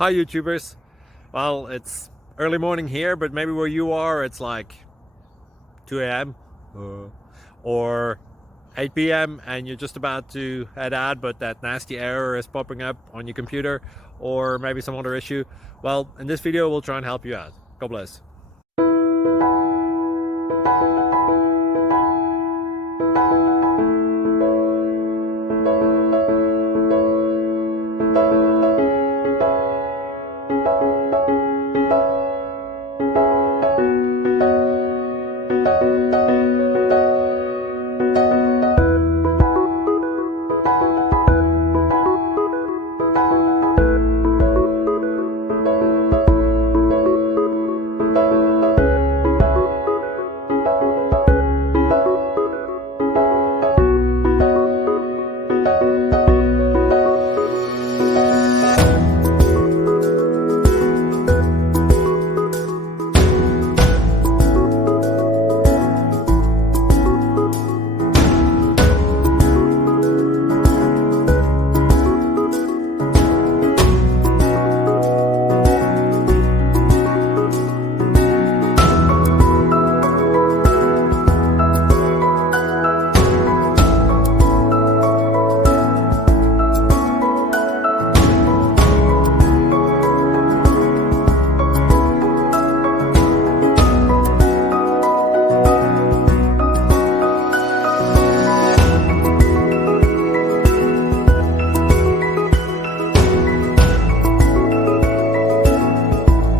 Hi YouTubers. Well, it's early morning here, but maybe where you are it's like 2 a.m. or 8 p.m. and you're just about to head out, but that nasty error is popping up on your computer, or maybe some other issue. Well, in this video we'll try and help you out. God bless.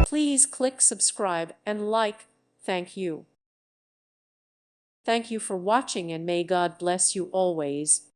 Please click subscribe and like. Thank you. Thank you for watching, and may God bless you always.